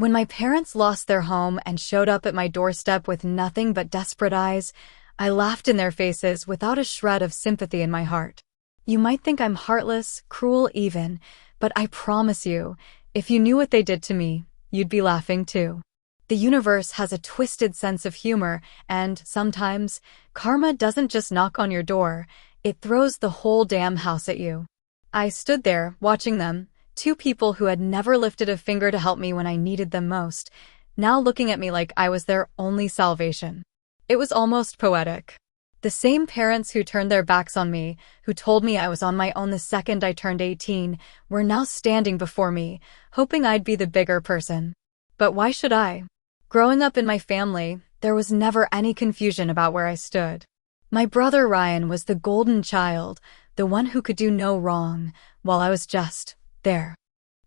When my parents lost their home and showed up at my doorstep with nothing but desperate eyes, I laughed in their faces without a shred of sympathy in my heart. You might think I'm heartless, cruel even, but I promise you, if you knew what they did to me, you'd be laughing too. The universe has a twisted sense of humor, and sometimes, karma doesn't just knock on your door, it throws the whole damn house at you. I stood there, watching them, two people who had never lifted a finger to help me when I needed them most, now looking at me like I was their only salvation. It was almost poetic. The same parents who turned their backs on me, who told me I was on my own the second I turned 18, were now standing before me, hoping I'd be the bigger person. But why should I? Growing up in my family, there was never any confusion about where I stood. My brother Ryan was the golden child, the one who could do no wrong, while I was just there.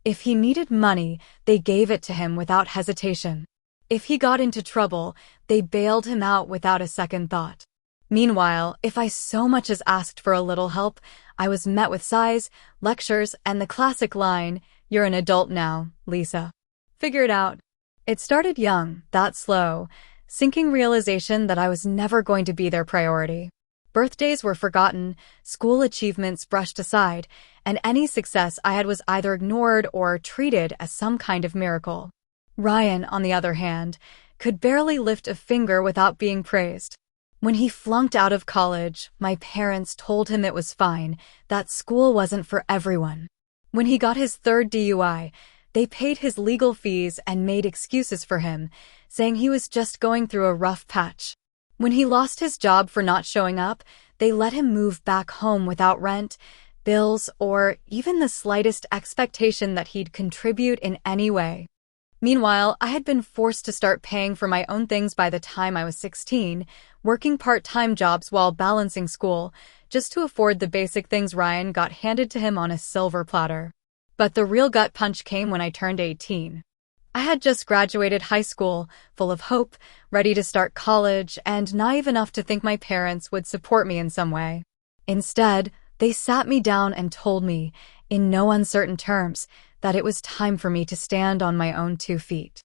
If he needed money, they gave it to him without hesitation. If he got into trouble, they bailed him out without a second thought. Meanwhile, if I so much as asked for a little help, I was met with sighs, lectures, and the classic line, "You're an adult now, Lisa. Figure it out." It started young, that slow, sinking realization that I was never going to be their priority. Birthdays were forgotten, school achievements brushed aside, and any success I had was either ignored or treated as some kind of miracle. Ryan, on the other hand, could barely lift a finger without being praised. When he flunked out of college, my parents told him it was fine, that school wasn't for everyone. When he got his third DUI, they paid his legal fees and made excuses for him, saying he was just going through a rough patch. When he lost his job for not showing up, they let him move back home without rent, bills, or even the slightest expectation that he'd contribute in any way. Meanwhile, I had been forced to start paying for my own things by the time I was 16, working part-time jobs while balancing school, just to afford the basic things Ryan got handed to him on a silver platter. But the real gut punch came when I turned 18. I had just graduated high school, full of hope, ready to start college, and naive enough to think my parents would support me in some way. Instead, they sat me down and told me, in no uncertain terms, that it was time for me to stand on my own 2 feet.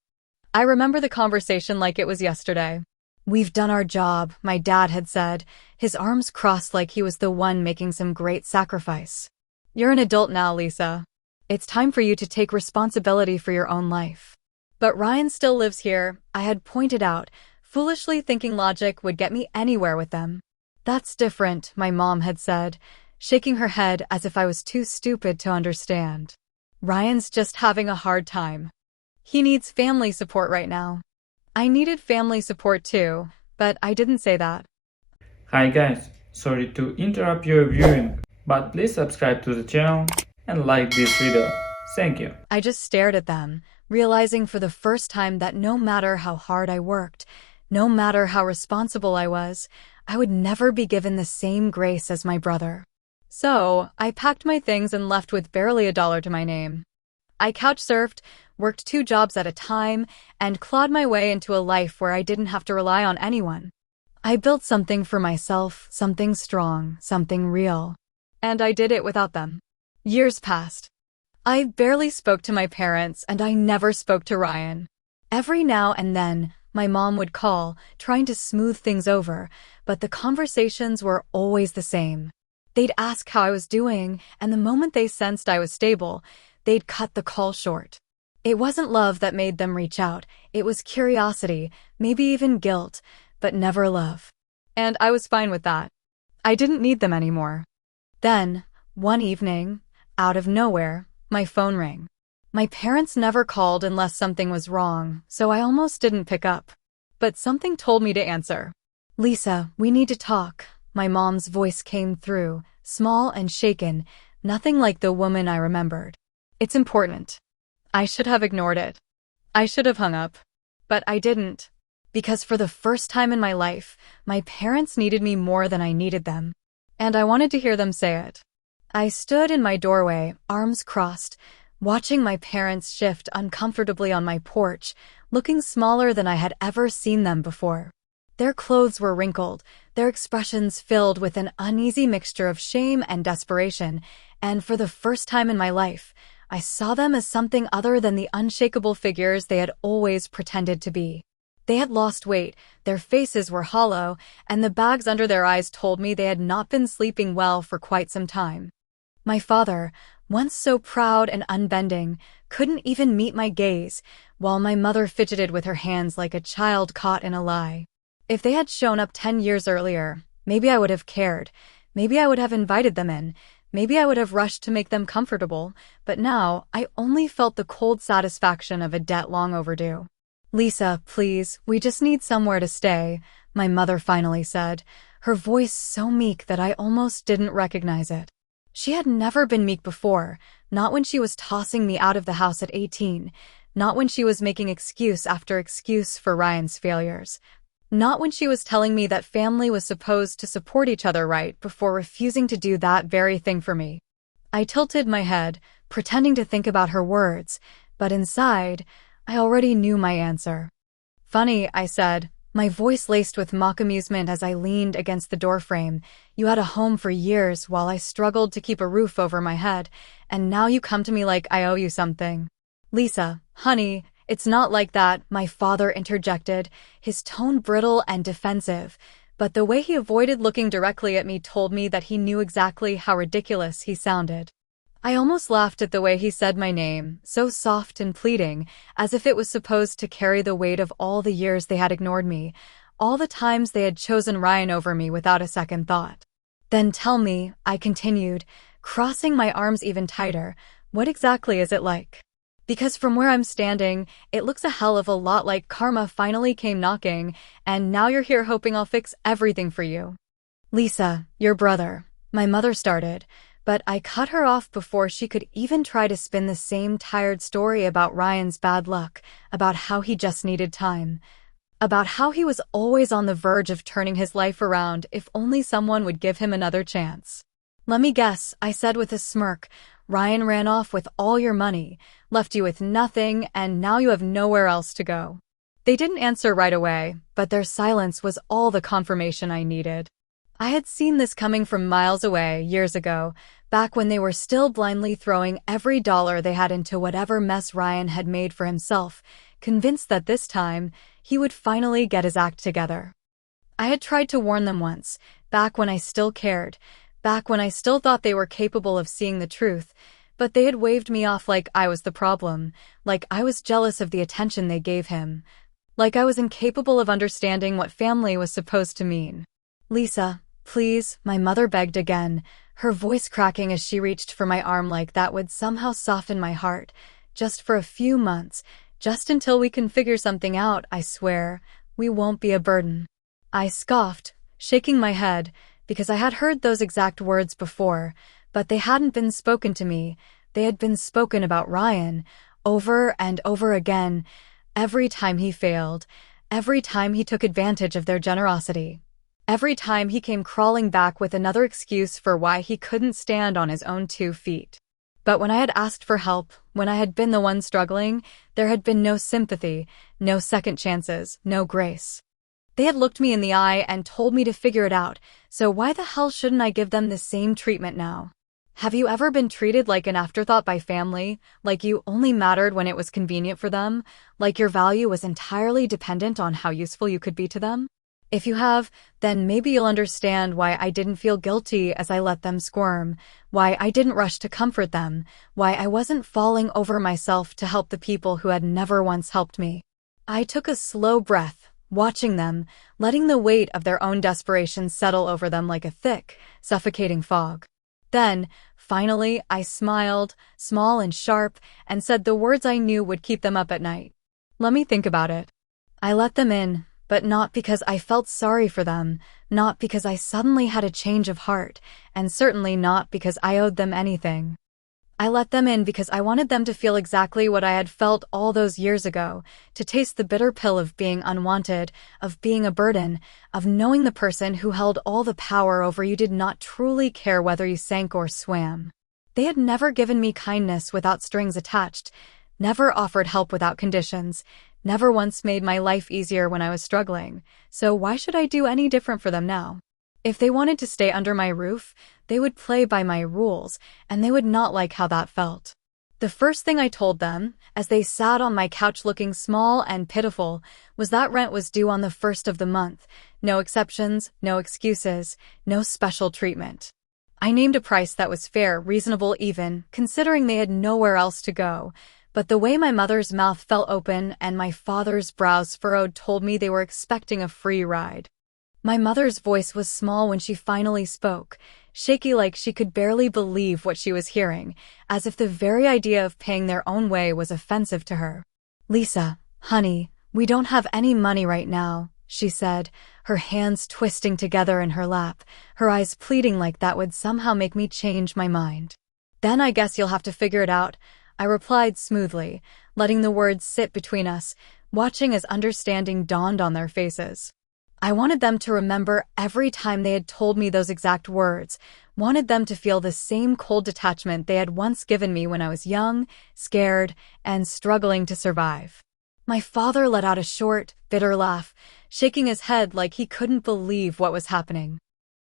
I remember the conversation like it was yesterday. "We've done our job," my dad had said, his arms crossed like he was the one making some great sacrifice. "You're an adult now, Lisa. It's time for you to take responsibility for your own life." But Ryan still lives here, I had pointed out, foolishly thinking logic would get me anywhere with them. "That's different," my mom had said, shaking her head as if I was too stupid to understand. "Ryan's just having a hard time. He needs family support right now." I needed family support too, but I didn't say that. Hi guys, sorry to interrupt your viewing, but please subscribe to the channel and like this video. Thank you. I just stared at them, realizing for the first time that no matter how hard I worked, no matter how responsible I was, I would never be given the same grace as my brother. So, I packed my things and left with barely $1 to my name. I couch surfed, worked 2 jobs at a time, and clawed my way into a life where I didn't have to rely on anyone. I built something for myself, something strong, something real. And I did it without them. Years passed. I barely spoke to my parents, and I never spoke to Ryan. Every now and then, my mom would call, trying to smooth things over, but the conversations were always the same. They'd ask how I was doing, and the moment they sensed I was stable, they'd cut the call short. It wasn't love that made them reach out, it was curiosity, maybe even guilt, but never love. And I was fine with that. I didn't need them anymore. Then, one evening, out of nowhere, my phone rang. My parents never called unless something was wrong, so I almost didn't pick up. But something told me to answer. "Lisa, we need to talk." My mom's voice came through, small and shaken, nothing like the woman I remembered. "It's important." I should have ignored it. I should have hung up. But I didn't. Because for the first time in my life, my parents needed me more than I needed them. And I wanted to hear them say it. I stood in my doorway, arms crossed, watching my parents shift uncomfortably on my porch, looking smaller than I had ever seen them before. Their clothes were wrinkled, their expressions filled with an uneasy mixture of shame and desperation, and for the first time in my life, I saw them as something other than the unshakable figures they had always pretended to be. They had lost weight, their faces were hollow, and the bags under their eyes told me they had not been sleeping well for quite some time. My father, once so proud and unbending, couldn't even meet my gaze, while my mother fidgeted with her hands like a child caught in a lie. If they had shown up 10 years earlier, maybe I would have cared. Maybe I would have invited them in. Maybe I would have rushed to make them comfortable. But now, I only felt the cold satisfaction of a debt long overdue. "Lisa, please, we just need somewhere to stay," my mother finally said, her voice so meek that I almost didn't recognize it. She had never been meek before, not when she was tossing me out of the house at 18, not when she was making excuse after excuse for Ryan's failures, not when she was telling me that family was supposed to support each other right before refusing to do that very thing for me. I tilted my head, pretending to think about her words, but inside, I already knew my answer. "Funny," I said, my voice laced with mock amusement as I leaned against the doorframe. "You had a home for years while I struggled to keep a roof over my head, and now you come to me like I owe you something." "Lisa, honey, it's not like that," my father interjected, his tone brittle and defensive, but the way he avoided looking directly at me told me that he knew exactly how ridiculous he sounded. I almost laughed at the way he said my name, so soft and pleading, as if it was supposed to carry the weight of all the years they had ignored me, all the times they had chosen Ryan over me without a second thought. "Then tell me," I continued, crossing my arms even tighter, "what exactly is it like? Because from where I'm standing, it looks a hell of a lot like karma finally came knocking, and now you're here hoping I'll fix everything for you." "Lisa, your brother," my mother started, but I cut her off before she could even try to spin the same tired story about Ryan's bad luck, about how he just needed time, about how he was always on the verge of turning his life around if only someone would give him another chance. "Let me guess," I said with a smirk, "Ryan ran off with all your money, left you with nothing, and now you have nowhere else to go." They didn't answer right away, but their silence was all the confirmation I needed. I had seen this coming from miles away, years ago, back when they were still blindly throwing every dollar they had into whatever mess Ryan had made for himself, convinced that this time, he would finally get his act together. I had tried to warn them once, back when I still cared, back when I still thought they were capable of seeing the truth, but they had waved me off like I was the problem, like I was jealous of the attention they gave him, like I was incapable of understanding what family was supposed to mean. "Lisa, please," my mother begged again, her voice cracking as she reached for my arm like that would somehow soften my heart. "Just for a few months, just until we can figure something out, I swear, we won't be a burden." I scoffed, shaking my head, because I had heard those exact words before, but they hadn't been spoken to me. They had been spoken about Ryan, over and over again, every time he failed, every time he took advantage of their generosity. Every time he came crawling back with another excuse for why he couldn't stand on his own 2 feet. But when I had asked for help, when I had been the one struggling, there had been no sympathy, no second chances, no grace. They had looked me in the eye and told me to figure it out, so why the hell shouldn't I give them the same treatment now? Have you ever been treated like an afterthought by family, like you only mattered when it was convenient for them, like your value was entirely dependent on how useful you could be to them? If you have, then maybe you'll understand why I didn't feel guilty as I let them squirm, why I didn't rush to comfort them, why I wasn't falling over myself to help the people who had never once helped me. I took a slow breath, watching them, letting the weight of their own desperation settle over them like a thick, suffocating fog. Then, finally, I smiled, small and sharp, and said the words I knew would keep them up at night. "Let me think about it." I let them in, but not because I felt sorry for them, not because I suddenly had a change of heart, and certainly not because I owed them anything. I let them in because I wanted them to feel exactly what I had felt all those years ago, to taste the bitter pill of being unwanted, of being a burden, of knowing the person who held all the power over you did not truly care whether you sank or swam. They had never given me kindness without strings attached, never offered help without conditions, never once made my life easier when I was struggling, so why should I do any different for them now? If they wanted to stay under my roof, they would play by my rules, and they would not like how that felt. The first thing I told them, as they sat on my couch looking small and pitiful, was that rent was due on the first of the month. No exceptions, no excuses, no special treatment. I named a price that was fair, reasonable even, considering they had nowhere else to go. But the way my mother's mouth fell open and my father's brows furrowed told me they were expecting a free ride. My mother's voice was small when she finally spoke, shaky like she could barely believe what she was hearing, as if the very idea of paying their own way was offensive to her. "Lisa, honey, we don't have any money right now," she said, her hands twisting together in her lap, her eyes pleading like that would somehow make me change my mind. "Then I guess you'll have to figure it out," I replied smoothly, letting the words sit between us, watching as understanding dawned on their faces. I wanted them to remember every time they had told me those exact words, wanted them to feel the same cold detachment they had once given me when I was young, scared, and struggling to survive. My father let out a short, bitter laugh, shaking his head like he couldn't believe what was happening.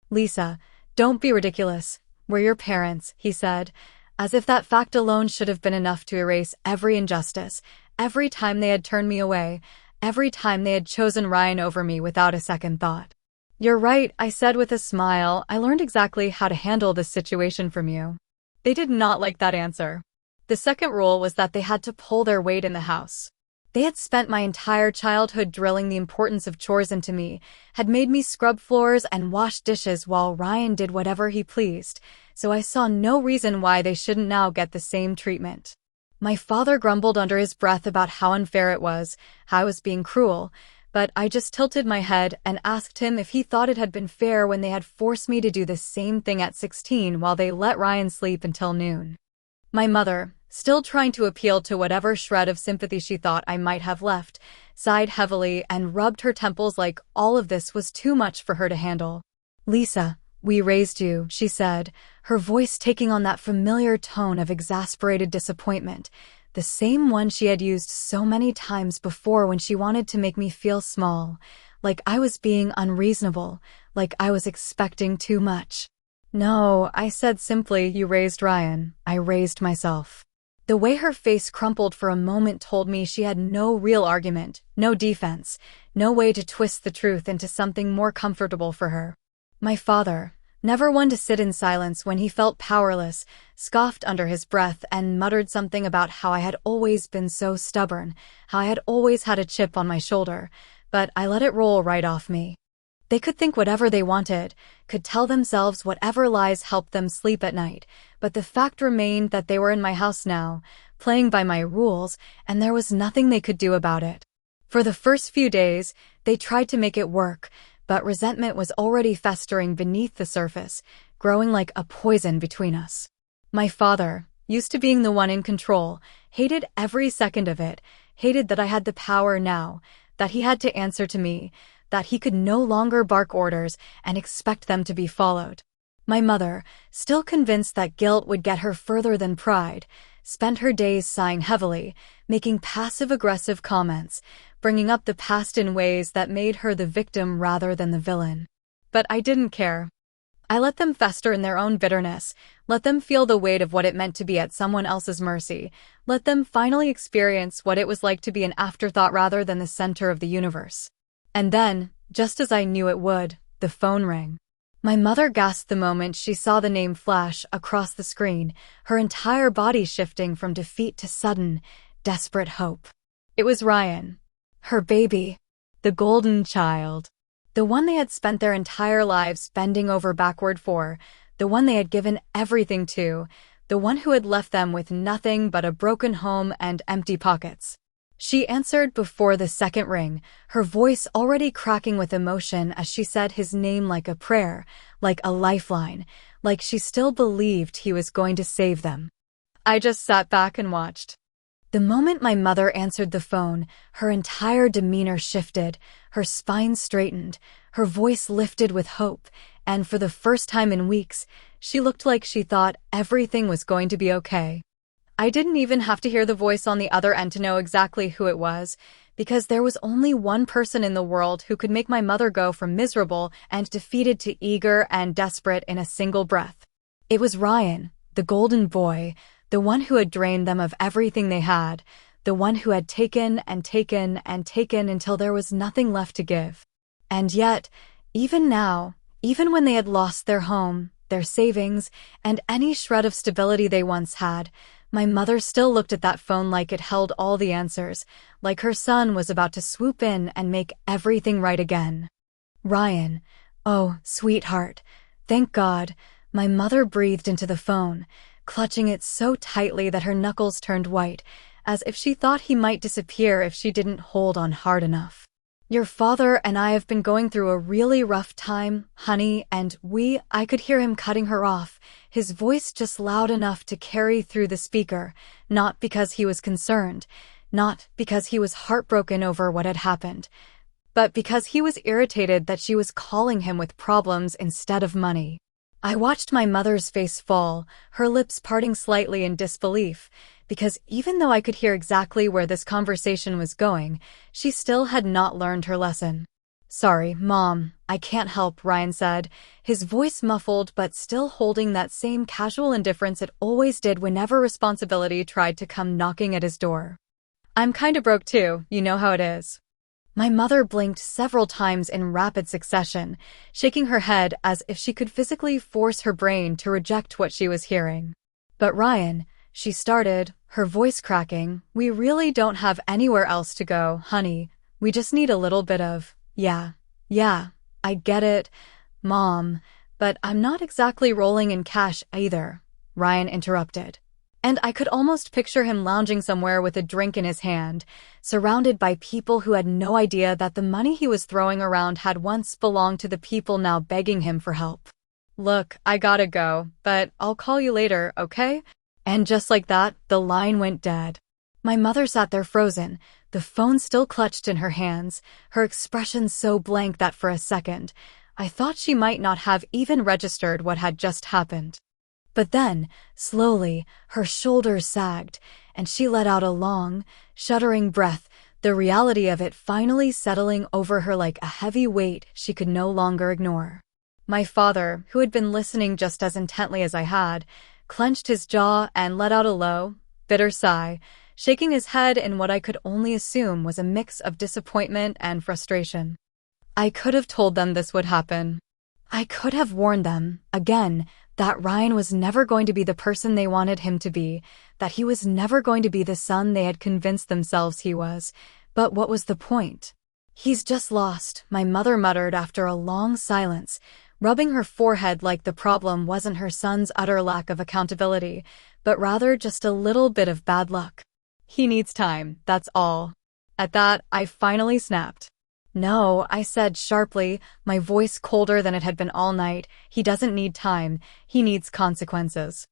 "Lisa, don't be ridiculous. We're your parents," he said, as if that fact alone should have been enough to erase every injustice, every time they had turned me away, every time they had chosen Ryan over me without a second thought. "You're right," I said with a smile. "I learned exactly how to handle this situation from you." They did not like that answer. The second rule was that they had to pull their weight in the house. They had spent my entire childhood drilling the importance of chores into me, had made me scrub floors and wash dishes while Ryan did whatever he pleased, so I saw no reason why they shouldn't now get the same treatment. My father grumbled under his breath about how unfair it was, how I was being cruel, but I just tilted my head and asked him if he thought it had been fair when they had forced me to do the same thing at 16 while they let Ryan sleep until noon. My mother, still trying to appeal to whatever shred of sympathy she thought I might have left, sighed heavily and rubbed her temples like all of this was too much for her to handle. "Lisa, we raised you," she said, her voice taking on that familiar tone of exasperated disappointment, the same one she had used so many times before when she wanted to make me feel small, like I was being unreasonable, like I was expecting too much. "No," I said simply, "you raised Ryan. I raised myself." The way her face crumpled for a moment told me she had no real argument, no defense, no way to twist the truth into something more comfortable for her. My father, never one to sit in silence when he felt powerless, scoffed under his breath and muttered something about how I had always been so stubborn, how I had always had a chip on my shoulder, but I let it roll right off me. They could think whatever they wanted, could tell themselves whatever lies helped them sleep at night, but the fact remained that they were in my house now, playing by my rules, and there was nothing they could do about it. For the first few days, they tried to make it work, but resentment was already festering beneath the surface, growing like a poison between us. My father, used to being the one in control, hated every second of it, hated that I had the power now, that he had to answer to me, that he could no longer bark orders and expect them to be followed. My mother, still convinced that guilt would get her further than pride, spent her days sighing heavily, making passive-aggressive comments, bringing up the past in ways that made her the victim rather than the villain. But I didn't care. I let them fester in their own bitterness, let them feel the weight of what it meant to be at someone else's mercy, let them finally experience what it was like to be an afterthought rather than the center of the universe. And then, just as I knew it would, the phone rang. My mother gasped the moment she saw the name flash across the screen, her entire body shifting from defeat to sudden, desperate hope. It was Ryan. Her baby. The golden child. The one they had spent their entire lives bending over backward for, the one they had given everything to, the one who had left them with nothing but a broken home and empty pockets. She answered before the second ring, her voice already cracking with emotion as she said his name like a prayer, like a lifeline, like she still believed he was going to save them. I just sat back and watched. The moment my mother answered the phone, her entire demeanor shifted, her spine straightened, her voice lifted with hope, and for the first time in weeks, she looked like she thought everything was going to be okay. I didn't even have to hear the voice on the other end to know exactly who it was, because there was only one person in the world who could make my mother go from miserable and defeated to eager and desperate in a single breath. It was Ryan, the golden boy, the one who had drained them of everything they had, the one who had taken and taken and taken until there was nothing left to give. And yet, even now, even when they had lost their home, their savings, and any shred of stability they once had, my mother still looked at that phone like it held all the answers, like her son was about to swoop in and make everything right again. Ryan, oh, sweetheart, thank God. My mother breathed into the phone, clutching it so tightly that her knuckles turned white, as if she thought he might disappear if she didn't hold on hard enough. Your father and I have been going through a really rough time, honey, and I could hear him cutting her off, his voice just loud enough to carry through the speaker, not because he was concerned, not because he was heartbroken over what had happened, but because he was irritated that she was calling him with problems instead of money. I watched my mother's face fall, her lips parting slightly in disbelief, because even though I could hear exactly where this conversation was going, she still had not learned her lesson. Sorry, Mom, I can't help, Ryan said, his voice muffled but still holding that same casual indifference it always did whenever responsibility tried to come knocking at his door. I'm kinda broke too, you know how it is. My mother blinked several times in rapid succession, shaking her head as if she could physically force her brain to reject what she was hearing. But Ryan, she started, her voice cracking, we really don't have anywhere else to go, honey. We just need a little bit of, yeah, I get it, Mom, but I'm not exactly rolling in cash either, Ryan interrupted. And I could almost picture him lounging somewhere with a drink in his hand, surrounded by people who had no idea that the money he was throwing around had once belonged to the people now begging him for help. Look, I gotta go, but I'll call you later, okay? And just like that, the line went dead. My mother sat there frozen, the phone still clutched in her hands, her expression so blank that for a second, I thought she might not have even registered what had just happened. But then, slowly, her shoulders sagged, and she let out a long, shuddering breath, the reality of it finally settling over her like a heavy weight she could no longer ignore. My father, who had been listening just as intently as I had, clenched his jaw and let out a low, bitter sigh, shaking his head in what I could only assume was a mix of disappointment and frustration. I could have told them this would happen. I could have warned them, again, that Ryan was never going to be the person they wanted him to be, that he was never going to be the son they had convinced themselves he was. But what was the point? He's just lost, my mother muttered after a long silence, rubbing her forehead like the problem wasn't her son's utter lack of accountability, but rather just a little bit of bad luck. He needs time, that's all. At that, I finally snapped. No, I said sharply, my voice colder than it had been all night. He doesn't need time, he needs consequences.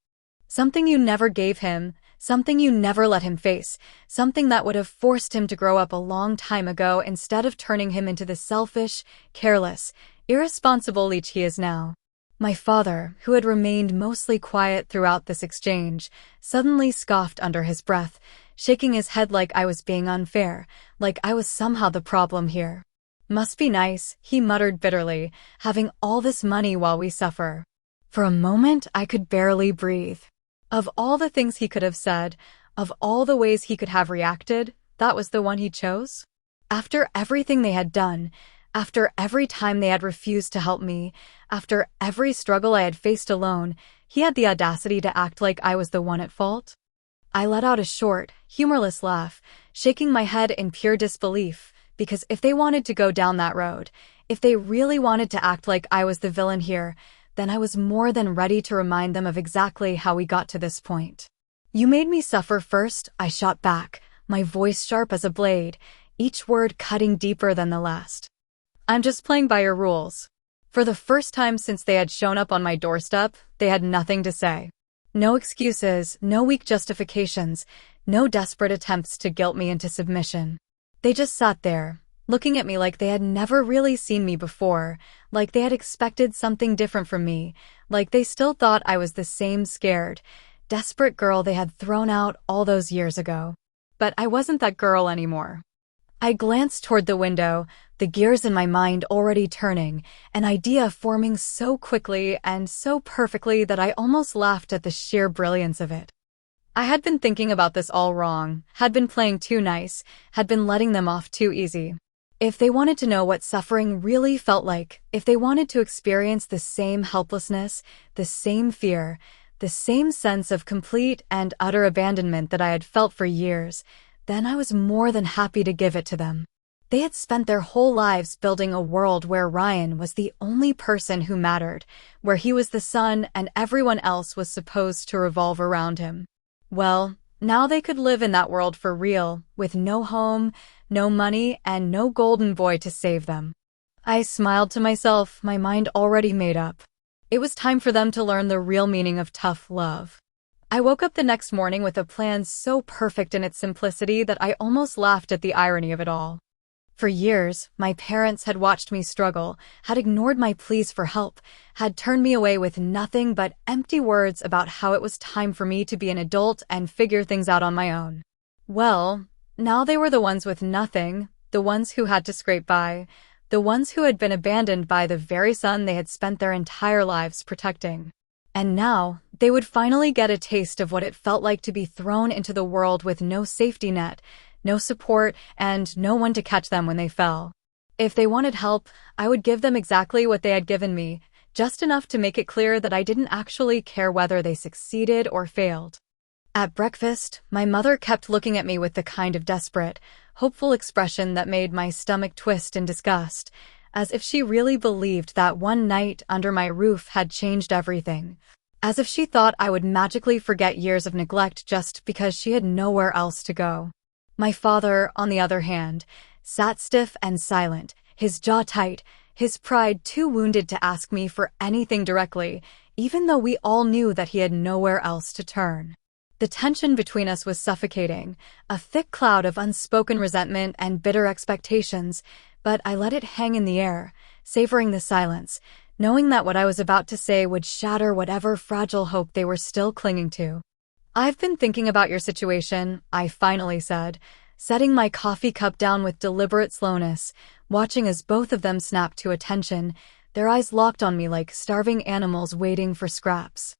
Something you never gave him, something you never let him face, something that would have forced him to grow up a long time ago instead of turning him into the selfish, careless, irresponsible leech he is now. My father, who had remained mostly quiet throughout this exchange, suddenly scoffed under his breath, shaking his head like I was being unfair, like I was somehow the problem here. Must be nice, he muttered bitterly, having all this money while we suffer. For a moment, I could barely breathe. Of all the things he could have said, of all the ways he could have reacted, that was the one he chose? After everything they had done, after every time they had refused to help me, after every struggle I had faced alone, he had the audacity to act like I was the one at fault? I let out a short, humorless laugh, shaking my head in pure disbelief, because if they wanted to go down that road, if they really wanted to act like I was the villain here, then I was more than ready to remind them of exactly how we got to this point. You made me suffer first, I shot back, my voice sharp as a blade, each word cutting deeper than the last. I'm just playing by your rules. For the first time since they had shown up on my doorstep, they had nothing to say. No excuses, no weak justifications, no desperate attempts to guilt me into submission. They just sat there, looking at me like they had never really seen me before, like they had expected something different from me, like they still thought I was the same scared, desperate girl they had thrown out all those years ago. But I wasn't that girl anymore. I glanced toward the window, the gears in my mind already turning, an idea forming so quickly and so perfectly that I almost laughed at the sheer brilliance of it. I had been thinking about this all wrong, had been playing too nice, had been letting them off too easy. If they wanted to know what suffering really felt like, if they wanted to experience the same helplessness, the same fear, the same sense of complete and utter abandonment that I had felt for years, then I was more than happy to give it to them. They had spent their whole lives building a world where Ryan was the only person who mattered, where he was the sun and everyone else was supposed to revolve around him. Well, now they could live in that world for real, with no home, no money, and no golden boy to save them. I smiled to myself, my mind already made up. It was time for them to learn the real meaning of tough love. I woke up the next morning with a plan so perfect in its simplicity that I almost laughed at the irony of it all. For years, my parents had watched me struggle, had ignored my pleas for help, had turned me away with nothing but empty words about how it was time for me to be an adult and figure things out on my own. Well, now they were the ones with nothing, the ones who had to scrape by, the ones who had been abandoned by the very son they had spent their entire lives protecting. And now, they would finally get a taste of what it felt like to be thrown into the world with no safety net, no support, and no one to catch them when they fell. If they wanted help, I would give them exactly what they had given me, just enough to make it clear that I didn't actually care whether they succeeded or failed. At breakfast, my mother kept looking at me with the kind of desperate, hopeful expression that made my stomach twist in disgust, as if she really believed that one night under my roof had changed everything. As if she thought I would magically forget years of neglect just because she had nowhere else to go. My father, on the other hand, sat stiff and silent, his jaw tight, his pride too wounded to ask me for anything directly, even though we all knew that he had nowhere else to turn. The tension between us was suffocating, a thick cloud of unspoken resentment and bitter expectations, but I let it hang in the air, savoring the silence, knowing that what I was about to say would shatter whatever fragile hope they were still clinging to. "I've been thinking about your situation," I finally said, setting my coffee cup down with deliberate slowness, watching as both of them snapped to attention, their eyes locked on me like starving animals waiting for scraps.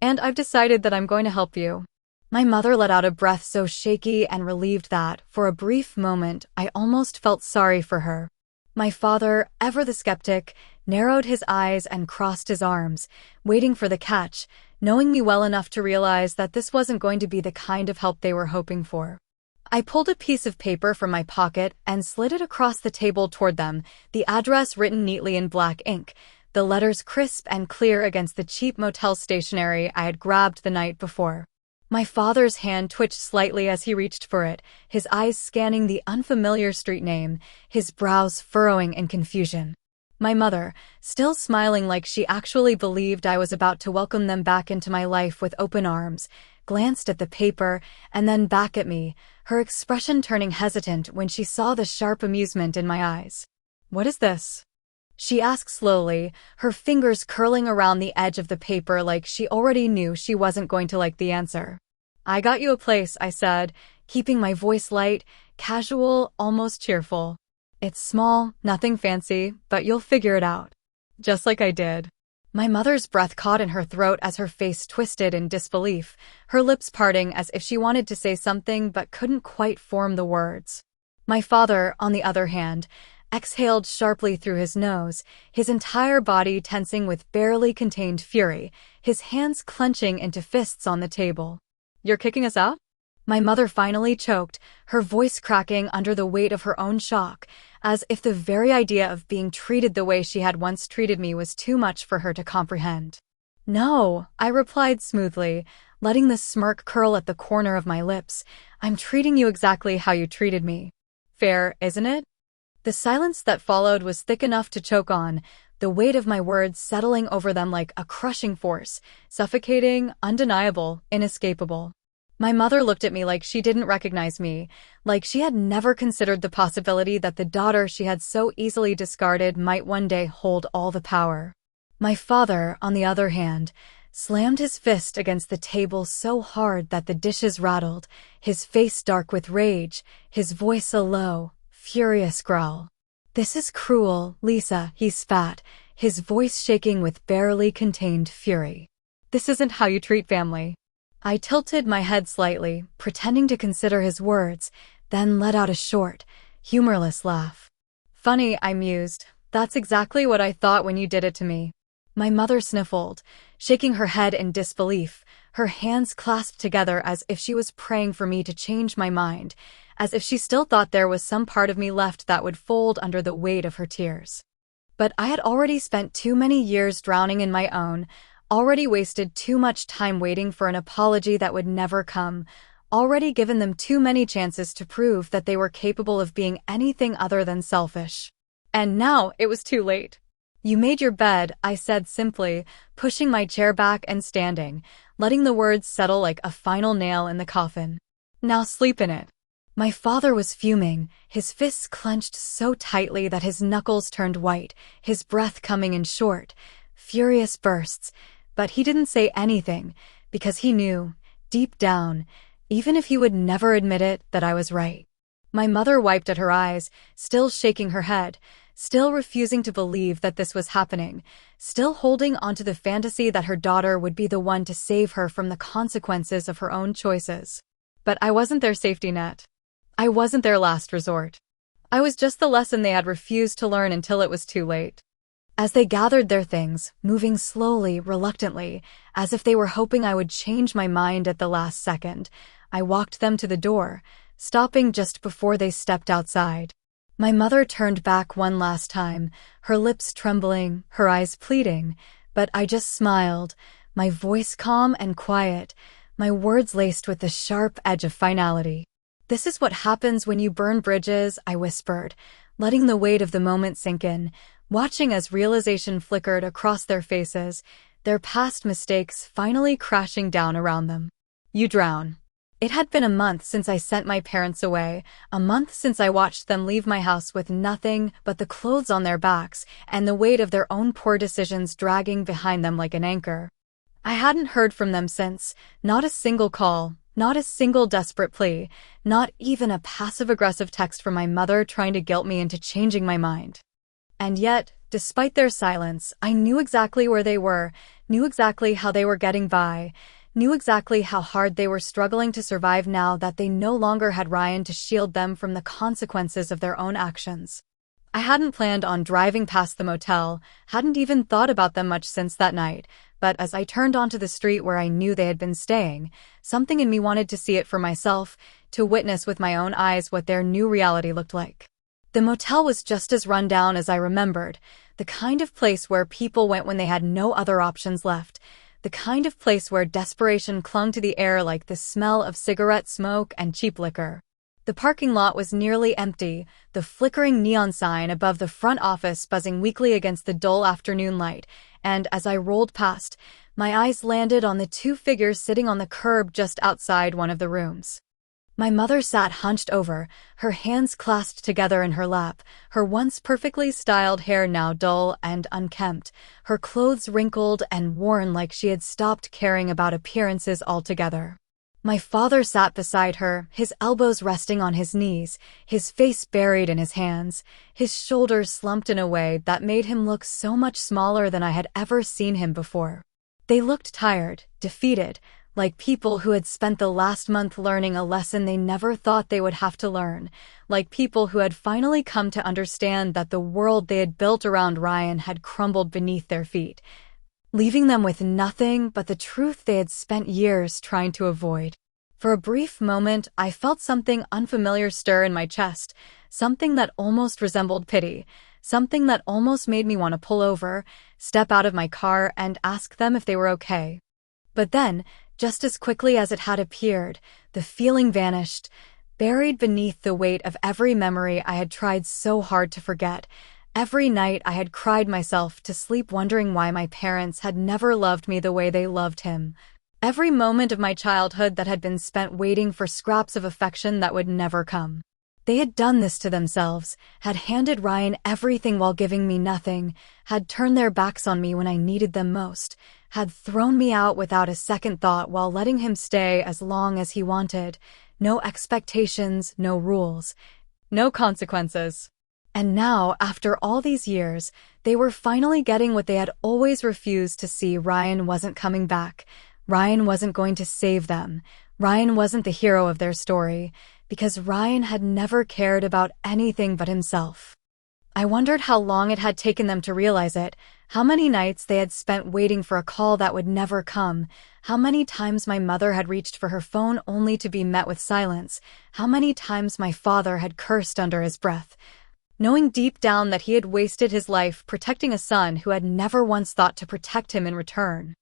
"And I've decided that I'm going to help you." My mother let out a breath so shaky and relieved that, for a brief moment, I almost felt sorry for her. My father, ever the skeptic, narrowed his eyes and crossed his arms, waiting for the catch, knowing me well enough to realize that this wasn't going to be the kind of help they were hoping for. I pulled a piece of paper from my pocket and slid it across the table toward them, the address written neatly in black ink, the letters crisp and clear against the cheap motel stationery I had grabbed the night before. My father's hand twitched slightly as he reached for it, his eyes scanning the unfamiliar street name, his brows furrowing in confusion. My mother, still smiling like she actually believed I was about to welcome them back into my life with open arms, glanced at the paper and then back at me, her expression turning hesitant when she saw the sharp amusement in my eyes. "What is this?" she asked slowly, her fingers curling around the edge of the paper like she already knew she wasn't going to like the answer. "I got you a place," I said, keeping my voice light, casual, almost cheerful. "It's small, nothing fancy, but you'll figure it out." Just like I did. My mother's breath caught in her throat as her face twisted in disbelief, her lips parting as if she wanted to say something but couldn't quite form the words. My father, on the other hand, exhaled sharply through his nose, his entire body tensing with barely contained fury, his hands clenching into fists on the table. "You're kicking us out?" My mother finally choked, her voice cracking under the weight of her own shock, as if the very idea of being treated the way she had once treated me was too much for her to comprehend. "No," I replied smoothly, letting the smirk curl at the corner of my lips. "I'm treating you exactly how you treated me. Fair, isn't it?" The silence that followed was thick enough to choke on, the weight of my words settling over them like a crushing force, suffocating, undeniable, inescapable. My mother looked at me like she didn't recognize me, like she had never considered the possibility that the daughter she had so easily discarded might one day hold all the power. My father, on the other hand, slammed his fist against the table so hard that the dishes rattled, his face dark with rage, his voice a low, furious growl. "This is cruel, Lisa," he spat, his voice shaking with barely contained fury. "This isn't how you treat family." I tilted my head slightly, pretending to consider his words, then let out a short, humorless laugh. Funny, I mused. That's exactly what I thought when you did it to me. My mother sniffled, shaking her head in disbelief, her hands clasped together as if she was praying for me to change my mind, as if she still thought there was some part of me left that would fold under the weight of her tears. But I had already spent too many years drowning in my own, already wasted too much time waiting for an apology that would never come, already given them too many chances to prove that they were capable of being anything other than selfish. And now it was too late. You made your bed, I said simply, pushing my chair back and standing, letting the words settle like a final nail in the coffin. Now sleep in it. My father was fuming, his fists clenched so tightly that his knuckles turned white, his breath coming in short, furious bursts, but he didn't say anything, because he knew, deep down, even if he would never admit it, that I was right. My mother wiped at her eyes, still shaking her head, still refusing to believe that this was happening, still holding onto the fantasy that her daughter would be the one to save her from the consequences of her own choices. But I wasn't their safety net. I wasn't their last resort. I was just the lesson they had refused to learn until it was too late. As they gathered their things, moving slowly, reluctantly, as if they were hoping I would change my mind at the last second, I walked them to the door, stopping just before they stepped outside. My mother turned back one last time, her lips trembling, her eyes pleading, but I just smiled, my voice calm and quiet, my words laced with the sharp edge of finality. "This is what happens when you burn bridges," I whispered, letting the weight of the moment sink in, watching as realization flickered across their faces, their past mistakes finally crashing down around them. "You drown." It had been a month since I sent my parents away, a month since I watched them leave my house with nothing but the clothes on their backs and the weight of their own poor decisions dragging behind them like an anchor. I hadn't heard from them since, not a single call, not a single desperate plea, not even a passive-aggressive text from my mother trying to guilt me into changing my mind. And yet, despite their silence, I knew exactly where they were, knew exactly how they were getting by, knew exactly how hard they were struggling to survive now that they no longer had Ryan to shield them from the consequences of their own actions. I hadn't planned on driving past the motel, hadn't even thought about them much since that night, but as I turned onto the street where I knew they had been staying, something in me wanted to see it for myself, to witness with my own eyes what their new reality looked like. The motel was just as run down as I remembered, the kind of place where people went when they had no other options left, the kind of place where desperation clung to the air like the smell of cigarette smoke and cheap liquor. The parking lot was nearly empty, the flickering neon sign above the front office buzzing weakly against the dull afternoon light, and as I rolled past, my eyes landed on the two figures sitting on the curb just outside one of the rooms. My mother sat hunched over, her hands clasped together in her lap, her once perfectly styled hair now dull and unkempt, her clothes wrinkled and worn like she had stopped caring about appearances altogether. My father sat beside her, his elbows resting on his knees, his face buried in his hands, his shoulders slumped in a way that made him look so much smaller than I had ever seen him before. They looked tired, defeated, like people who had spent the last month learning a lesson they never thought they would have to learn, like people who had finally come to understand that the world they had built around Ryan had crumbled beneath their feet, leaving them with nothing but the truth they had spent years trying to avoid. For a brief moment, I felt something unfamiliar stir in my chest, something that almost resembled pity, something that almost made me want to pull over, step out of my car, and ask them if they were okay. But then, just as quickly as it had appeared, the feeling vanished, buried beneath the weight of every memory I had tried so hard to forget. Every night I had cried myself to sleep wondering why my parents had never loved me the way they loved him. Every moment of my childhood that had been spent waiting for scraps of affection that would never come. They had done this to themselves, had handed Ryan everything while giving me nothing, had turned their backs on me when I needed them most, had thrown me out without a second thought while letting him stay as long as he wanted. No expectations, no rules, no consequences. And now, after all these years, they were finally getting what they had always refused to see. Ryan wasn't coming back. Ryan wasn't going to save them. Ryan wasn't the hero of their story, because Ryan had never cared about anything but himself. I wondered how long it had taken them to realize it, how many nights they had spent waiting for a call that would never come, how many times my mother had reached for her phone only to be met with silence, how many times my father had cursed under his breath, knowing deep down that he had wasted his life protecting a son who had never once thought to protect him in return.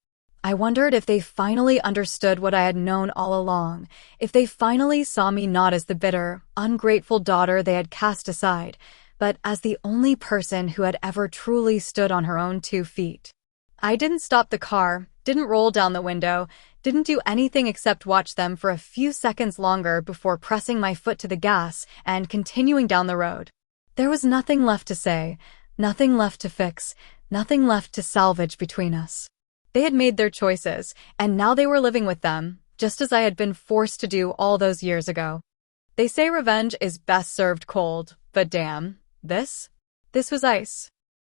I wondered if they finally understood what I had known all along, if they finally saw me not as the bitter, ungrateful daughter they had cast aside, but as the only person who had ever truly stood on her own 2 feet. I didn't stop the car, didn't roll down the window, didn't do anything except watch them for a few seconds longer before pressing my foot to the gas and continuing down the road. There was nothing left to say, nothing left to fix, nothing left to salvage between us. They had made their choices, and now they were living with them, just as I had been forced to do all those years ago. They say revenge is best served cold, but damn, this was ice.